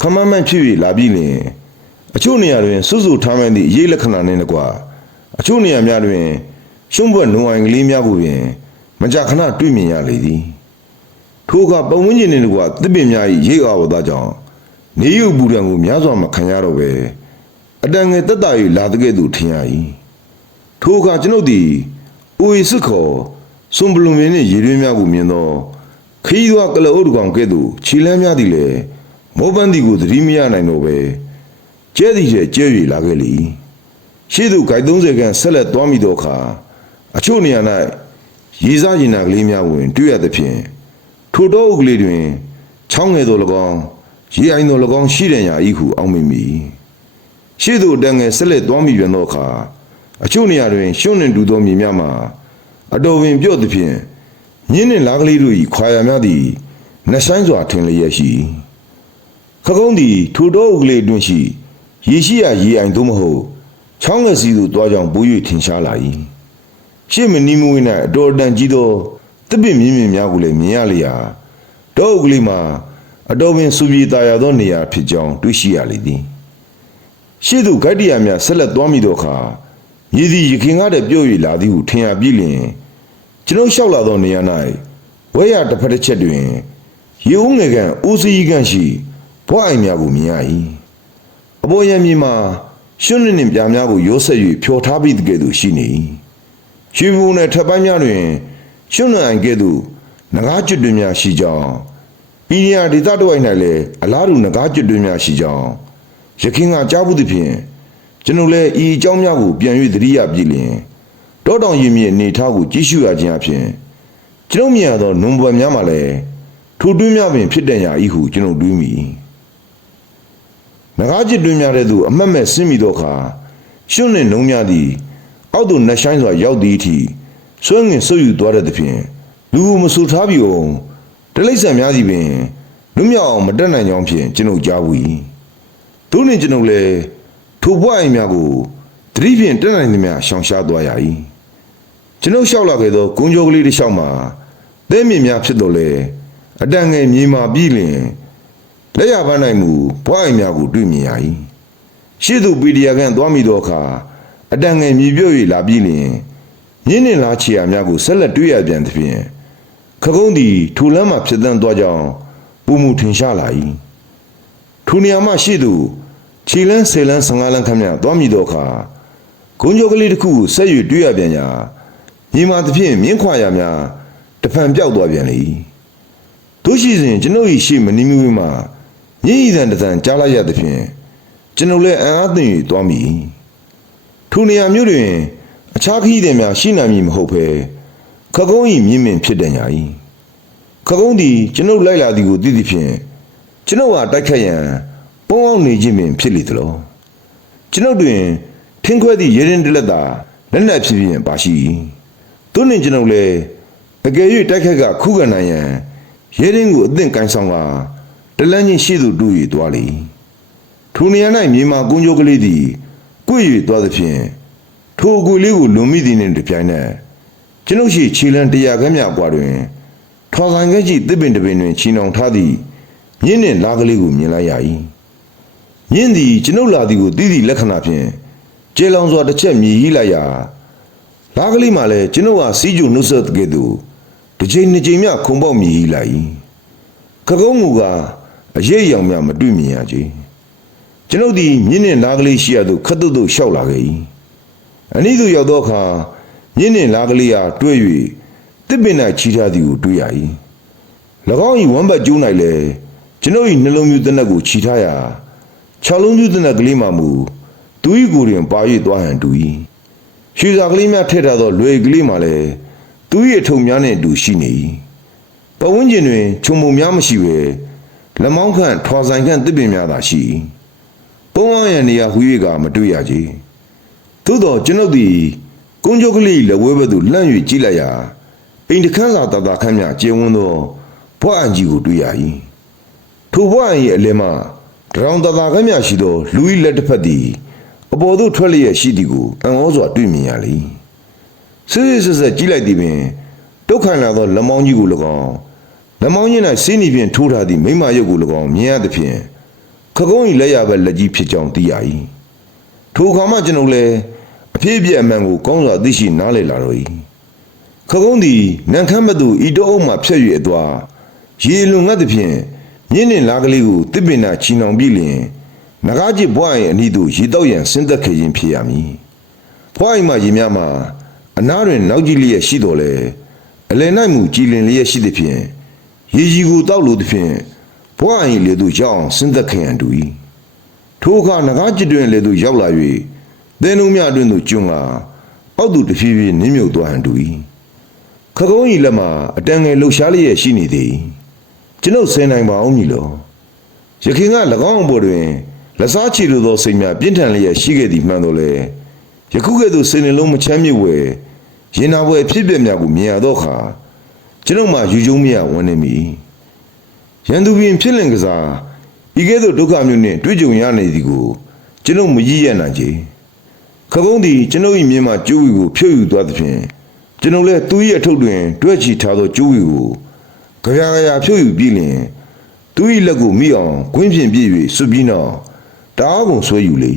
ခမမ်းမှန်ဖြစ်၍လာပြီးလျင်အချို့နေရာတွင်စွစွထားမှန်သည့်အရေးလက္ခဏာနှင့်တကွအချို့နေရာများတွင်ရှုံးဘွက်နုံအိုင်ကလေးများကိုပင်မကြာခဏတွေ့မြင်ရလေသည်ထိုကပုံဝန်းကျင်နှင့်တကွတစ်ပင်များ၏ရိပ်အားဝသားကြောင့်နေရုပ်ပူရန်ကိုများစွာမခံရတော့ပဲ အတန်ငယ်တက်တာ၍လာတဲ့ကဲ့သို့ထင်ရ၏ထိုအခါကျွန်ုပ်သည်အိုဤစစ်ခေါ်စွန်ဘလုံမင်းနှင့်ရေရွေးများကိုမြင်သောခီးသောကလအုပ်တကောင်ကဲ့သို့ခြေလမ်းများသည်လည်းမောပန်းသည်ကိုသတိမရနိုင်တော့ပဲကျဲသည်ကျဲကျဲ၍လာခဲ့လေရှေ့သို့ဂိုက်30ခန်းဆက်လက်သွားမိသောအခါအချို့နေရာ၌ရေစားရင်နာကလေးများဝင် တွေ့ရသဖြင့်ထိုတော့အုပ်ကလေးတွင်ချောင်းငယ်သော၎င်းရေအိုင်သော၎င်းရှိတဲ့ညာဤဟုအောက်မိမိ ရှေ့သို့တန်ငယ်ဆက်လက်သွားမိပြန်သောအခါအချို့နေရာတွင်ရှုံးနှင်တူသောမြေများမှာအတော်ပင်ပြော့သည်ဖြင့်ညင်းနှင့်လားကလေးတို့၏ခွာရများသည်နှဆိုင်စွာထင်လျက်ရှိခကုံးသည်ထိုတော့အုပ်ကလေးတွင်ရှိရေရှိရာရေအိုင်သို့မဟုတ်ချောင်းငယ်စီသို့တွားကြောင်ပိုး၍ထင်ရှားလာ၏ရှေ့မနီမဝင်း၌အတော်တန်ကြီးသောတပည့်မြင့်မြင့်များကိုလည်းမြင်ရလျာတော့အုပ်ကလေးမှာအတော်ပင်စူပြေတာရသောနေရာဖြစ်ကြောင်းတွေ့ရှိရလေသည် ရှေ့သို့ဂိုက်တရာများဆက်လက်သွားမိသောအခါမြေသည်ရခင်ကားတဲ့ပြုတ်၍လာသည်ဟုထင်ရပြီးလျင်ကျွန်ုပ်လျှောက်လာသောနေရာ၌ဝဲရတစ်ဖက်တစ်ချက်တွင်ရေဦးငယ်ကန်ဦးစီးကန်ရှိဘွားအိမ်များကိုမြင်ရ၏အပေါ်ရမြေမှာရှွန်းနှင့်ပြားများကိုရိုးဆက်၍ဖြော်ထားပြီးတကယ်သို့ရှိနေ၏ရွှေဘုံနှင့်ထပ်ပိုင်းများတွင်ရှွန်းနှံကဲ့သို့ငကားကျွတ်တွင်များရှိကြောင်းဤနေရာဒေသတစ်ဝိုက်၌လည်းအလားတူငကားကျွတ်တွင်များရှိကြောင်း ရခင်ကကြားဘူးသဖြင့်ကျွန်ုပ်လည်းဤအကြောင်းများကိုပြန်၍သတိရပြီလျင်တောတောင်ရင်မြေအနေထားကိုကြည့်ရှုရခြင်းအပြင်ကျွန်ုပ်မြင်ရသောနုံပွယ်များမှလည်းထိုတွင်းများပင်ဖြစ်တဲ့ရာဤဟုကျွန်ုပ်တွေးမိငကားကျစ်တွင်းများတဲ့သို့အမတ်မဲ့ဆင်းမိသောအခါရှွန့်နှင့်နှုံများသည်အောက်သို့နှဆိုင်စွာရောက်သည့်အထိဆွဲငင်ဆုပ်ယူသွားတဲ့သဖြင့်လူကိုမဆူထားပြီအောင်တလိမ့်ဆန်များစီပင်လွမြောက်အောင်မတက်နိုင်ကြောင်းဖြင့်ကျွန်ုပ်ကြားဘူး၏ တို့နှင့်ကျွန်ုပ်လည်းထိုဘွားအိမ်များကိုတတိဖြင့်တက်နိုင်သမျှရှောင်ရှားသွားရ၏ကျွန်ုပ်လျှောက်လာခဲ့သောဂုံကြောကလေးတစ်လျှောက်မှာသဲမြင့်များဖြစ်တော်လဲအတန်ငယ်မြေမာပြီးလျင်လက်ရပန်းနိုင်မူဘွားအိမ်များကိုတွေ့မြင်ရ၏ရှေ့သို့ပီဒီယာကန်သွားမိသောအခါအတန်ငယ်မြေပြုတ်၍လာပြီးလျင်မြင်းနှင်လားချီယာများကိုဆက်လက်တွေ့ရပြန်သဖြင့်ခကုံးသည်ထူလမ်းမှဖြစ်သန်းသွားကြောင်းပုံမူထင်ရှားလာ၏ထိုနေရာမှရှေ့သို့ ခြေလန်းဆယ်လန်း15လန်းခန့်မြသွားမိသောအခါဂုံကြိုကလေးတစ်ခုကိုဆက်၍တွေ့ရပြန်ရာညီမသဖြင့်မြင်းခွာရများတဖန်ပြောက်သွားပြန်လေတို့ရှိစဉ်ကျွန်ုပ်၏ရှေ့မနီးမီဝေးမှာညည်ဤတန်တန်ကြားလိုက်ရသဖြင့်ကျွန်ုပ်လည်းအံ့အားသင့်၍သွားမိထိုနေရာမျိုးတွင် အခြားခရီးသည်များရှိနိုင်မည်မဟုတ်ဘဲခကုံး၏မြင့်မြင့်ဖြစ်တဲ့ညာ၏ခကုံးသည်ကျွန်ုပ်လိုက်လာသည်ကိုသိသဖြင့်ကျွန်ုပ်ဟာတိုက်ခတ်ရန် ပုံအောင်နေခြင်းပင်ဖြစ်လေသလောကျွန်ုပ်တွင်ထင်းခွဲသည့်ရေရင်တလက်သာလက်နက်ဖြစ်ဖြစ်ပါရှိ၏သူနှင့်ကျွန်ုပ်လည်းအကယ်၍တိုက်ခတ်ကခုခံနိုင်ရန်ရေရင်ကိုအသင့်ကန်ဆောင်ကတလန်းချင်းရှိသူတူ၍သွားလေထိုနေရာ၌မြေမာကုန်းကြိုးကလေးသည်ကွေ့၍သွားသဖြင့်ထိုအကွေလေးကိုလွန်မိသည်နှင့်တပြိုင်နက်ကျွန်ုပ်ရှိခြေလံတရားခမ်းမြကွာတွင်ထော်ဆိုင်ခဲ့ကြည့်တစ်ပင်တစ်ပင်တွင်ချီနှောင်ထားသည့်မြင်းနှင့်လားကလေးကိုမြင်လိုက်ရ၏ မြင်းသည်ကျွန်ုပ်လာသည်ကိုသိသည့်လက္ခဏာဖြင့်ကျေလောင်စွာတစ်ချက်မြည်ဟိလိုက်ရာလားကလေးမှလည်းကျွန်ုပ်ဟာစီးကျူနှုတ်ဆက်ကဲ့သို့တစ်ချိန်နှစ်ချိန်မြခုံပေါက်မြည်ဟိလိုက်၏ခကုံးမူကအရေးအယောင်များမတွေ့မြင်ရကြကျွန်ုပ်သည်မြင်းနှင့်လားကလေးရှိရသို့ခတ်တုတ်တုတ်လျှောက်လာခဲ့၏အနည်းသို့ရောက်သောအခါမြင်းနှင့်လားကလေးဟာတွေ့၍တစ်ပင်၌ချီထားသည်ကိုတွေ့ရ၏၎င်း၏ဝမ်းဘတ်ကျိုး၌လည်းကျွန်ုပ်၏နှလုံးမျိုးတနက်ကိုချီထားရာ ခြေလုံးမျိုးတနက်ကလေးမှမူသူ၏ကိုယ်တွင်ပါ၍သွားဟန်တူ၏ရွှေစာကလေးများထည့်ထားသောလွယ်ကလေးမှလည်းသူ၏အထုံများနှင့်အတူရှိနေ၏ပဝန်းကျင်တွင်ခြုံပုံများမရှိဘဲလက်မောင်းခန့်ထွာဆိုင်ခန့်တစ်ပင်များသာရှိ၏ပုံအောင်ရန်နေရာဟူ၍ကမတွေ့ရကြသို့သောကျွန်ုပ်သည်ကုန်းကျုပ်ကလေးလက်ဝဲဘက်သို့လှမ်း၍ကြည့်လိုက်ရာအိမ်တခန်းစာတာတာခန်းများကျင်းဝန်းသောဘွားအန်ကြီးကိုတွေ့ရ၏ထိုဘွားအန်၏အလယ်မှာ တရောင်တာတာခန်းများရှိသောလူ၏လက်တစ်ဖက်သည်အပေါ်သို့ထွက်လျက်ရှိသည်ကိုအံ့ဩစွာတွေ့မြင်ရလေစစ်စစ်ဆက်ဆက်ကြည့်လိုက်သည်ပင်ဒုက္ခလာသောလက်မောင်းကြီးကို၎င်းလက်မောင်းကြီး၌စီးနီဖြင့်ထိုးထားသည့်မိမရုပ်ကို၎င်းမြင်ရသဖြင့်ခကုံး၏လက်ရဘက်လက်ကြီးဖြစ်ကြောင်းသိရ၏ထိုအခါမှကျွန်ုပ်လည်းအဖြစ်အပျက်အမှန်ကိုကောင်းစွာသိရှိနားလည်လာတော့၏ခကုံးသည်နန်ခမ်းဘက်သို့ဤတော့အုပ်မှဖြတ်၍အသွားရေလွန်ငတ်သဖြင့် မြင်းနှင့်လားကလေးကိုတစ်ပင်နာချီနှောင်ပြီးလျင်ငကားကျစ်ဘွား၏အနီးသို့ရေတောက်ရန်ဆင်းသက်ခဲ့ခြင်းဖြစ်ရမည်ဘွား၏မှရေများမှာအနားတွင်နောက်ကြည့်လျက်ရှိတော်လေအလယ်၌မူကြည်လင်လျက်ရှိသည်ဖြင့်ရေကြီးကိုတောက်လိုသည်ဖြင့်ဘွား၏လေသို့ရောက်အောင်ဆင်းသက်ခဲ့ရန်တူ၏ထိုအခါငကားကျစ်တွင်လေသို့ရောက်လာ၍သင်တို့မြအတွင်သို့ကျွန်းကအောက်သို့တဖြည်းဖြည်းနင်းမြုပ်သွားဟန်တူ၏ခကုံး၏လက်မှာအတန်ငယ်လှုပ်ရှားလျက်ရှိနေသည် ကျွန်ုပ်ဆင်နိုင်ပါအောင်မည်လောရခင်က၎င်းအပေါ်တွင်လက်စားချီလိုသောစိတ်များပြင်းထန်လျက်ရှိခဲ့သည်မှန်တော်လေယခုကဲ့သို့စိတ်နှလုံးမချမ်းမြေ့ဝဲရင်နာပွဲအဖြစ်ပြက်များကိုမြင်ရသောအခါကျွန်ုပ်မှယူကျုံမရဝန်းနေမိရန်သူပင်ဖြစ်လင်ကစားဤကဲ့သို့ဒုက္ခမျိုးနှင့်တွေ့ကြုံရနေသည်ကိုကျွန်ုပ်မရည်ရနိုင်ချေခကုံးသည်ကျွန်ုပ်၏မြင်မှကျိုးဝီကိုဖြုတ်ယူသွားသဖြင့်ကျွန်ုပ်လည်းသူ၏အထုပ်တွင် တွဲချီထားသောကျိုးဝီကို ကြရာကြရာဖြုတ်ယူပြီးလျင်သူ၏လက်ကိုမိအောင်ကွင်းဖြင့်ပြည့်၍စွပြီးနောက်တအားကုန်ဆွဲယူလေ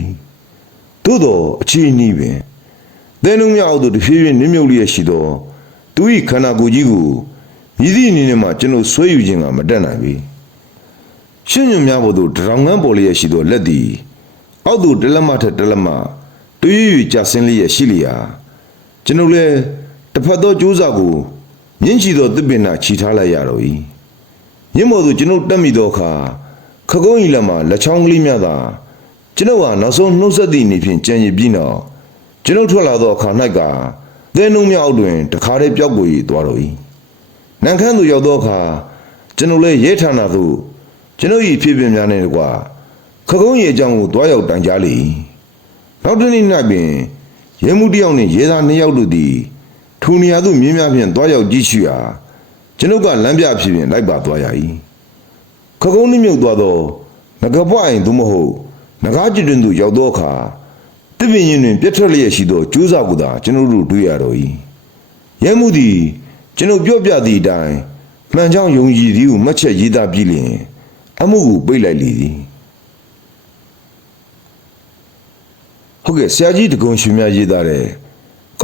သို့သောအချီးနှီးပင်သဲနှုံးမြောက်သို့တဖြည်းဖြည်းနင်းမြုပ်လျက်ရှိသောသူ၏ခန္ဓာကိုယ်ကြီးကိုမြည်သည့်အနေနဲ့မှကျွန်ုပ်ဆွဲယူခြင်းကမတတ်နိုင်ပေရှင်းညွန်များပေါ်သို့တရောင်ငန်းပေါ်လျက်ရှိသောလက်သည်အောက်သို့တလက်မထက်တလက်မတွေး၍ကြဆင်းလျက်ရှိလျာကျွန်ုပ်လည်းတစ်ဖက်သောကြိုးစားကို မြင့်ချီသောတစ်ပင်နာခြိထားလိုက်ရတော့၏မြင့်မော်သို့ကျွန်ုပ်တက်မိသောအခါခကုံးဤလက်မှလက်ချောင်းကလေးများသာကျွန်ုပ်ဟာနောက်ဆုံးနှုတ်ဆက်သည့်အနေဖြင့်ကြံရည်ပြီးနောက်ကျွန်ုပ်ထွက်လာသောအခါ၌ကသဲနှုံးများအောက်တွင်တခါတည်းပျောက်ကို၍သွားတော့၏နန်ခမ်းသို့ရောက်သောအခါကျွန်ုပ်လည်းရဲဌာနသို့ကျွန်ုပ်၏ဖြစ်ပြများနှင့်တကွာခကုံး၏အကြောင်းကိုတွားရောက်တိုင်ကြားလေ၏နောက်တစ်နေ့၌ပင်ရဲမှုတစ်ယောက်နှင့်ရဲသားနှစ်ယောက်တို့သည် ထိုနေရာသို့မြင်းများဖြင့်တွားရောက်ကြည့်ရှုရာကျွန်ုပ်ကလမ်းပြဖြစ်ဖြင့်လိုက်ပါသွားရ၏ခကုံးနှမြုပ်သွားသောငကပွိုင်သို့မဟုတ်ငကားကျတွင်သို့ရောက်သောအခါတစ်ပင်ရင်တွင်ပြတ်ထွက်လျက်ရှိသောကျိုးစာကိုသာကျွန်ုပ်တို့တွေ့ရတော့၏ရဲမှုသည်ကျွန်ုပ်ပြောပြသည့်အတိုင်းမှန်ကြောင်းယုံကြည်သည်ဟုမှတ်ချက်ရေးသားပြီးလျင်အမှုကိုပိတ်လိုက်လေသည်ဟုတ်ကဲ့ဆရာကြီးတကုံရှင်များရေးသားတဲ့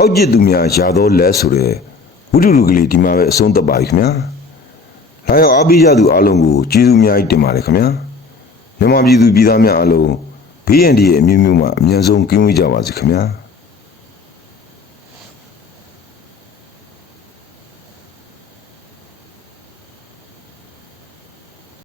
ကောက်ကျစ်သူများရာတော်လက်ဆိုတဲ့ဝိတုလူကလေးဒီမှာပဲအဆုံးသတ်ပါပြီခင်ဗျာလာရောက်အားပေးကြသူအားလုံးကိုကျေးဇူးအများကြီးတင်ပါတယ်ခင်ဗျာမြန်မာပြည်သူပြည်သားများအားလုံးဘေးရန်ဒီရဲ့အမျိုးမျိုးမှာအမြန်ဆုံးကင်းဝေးကြပါစေခင်ဗျာ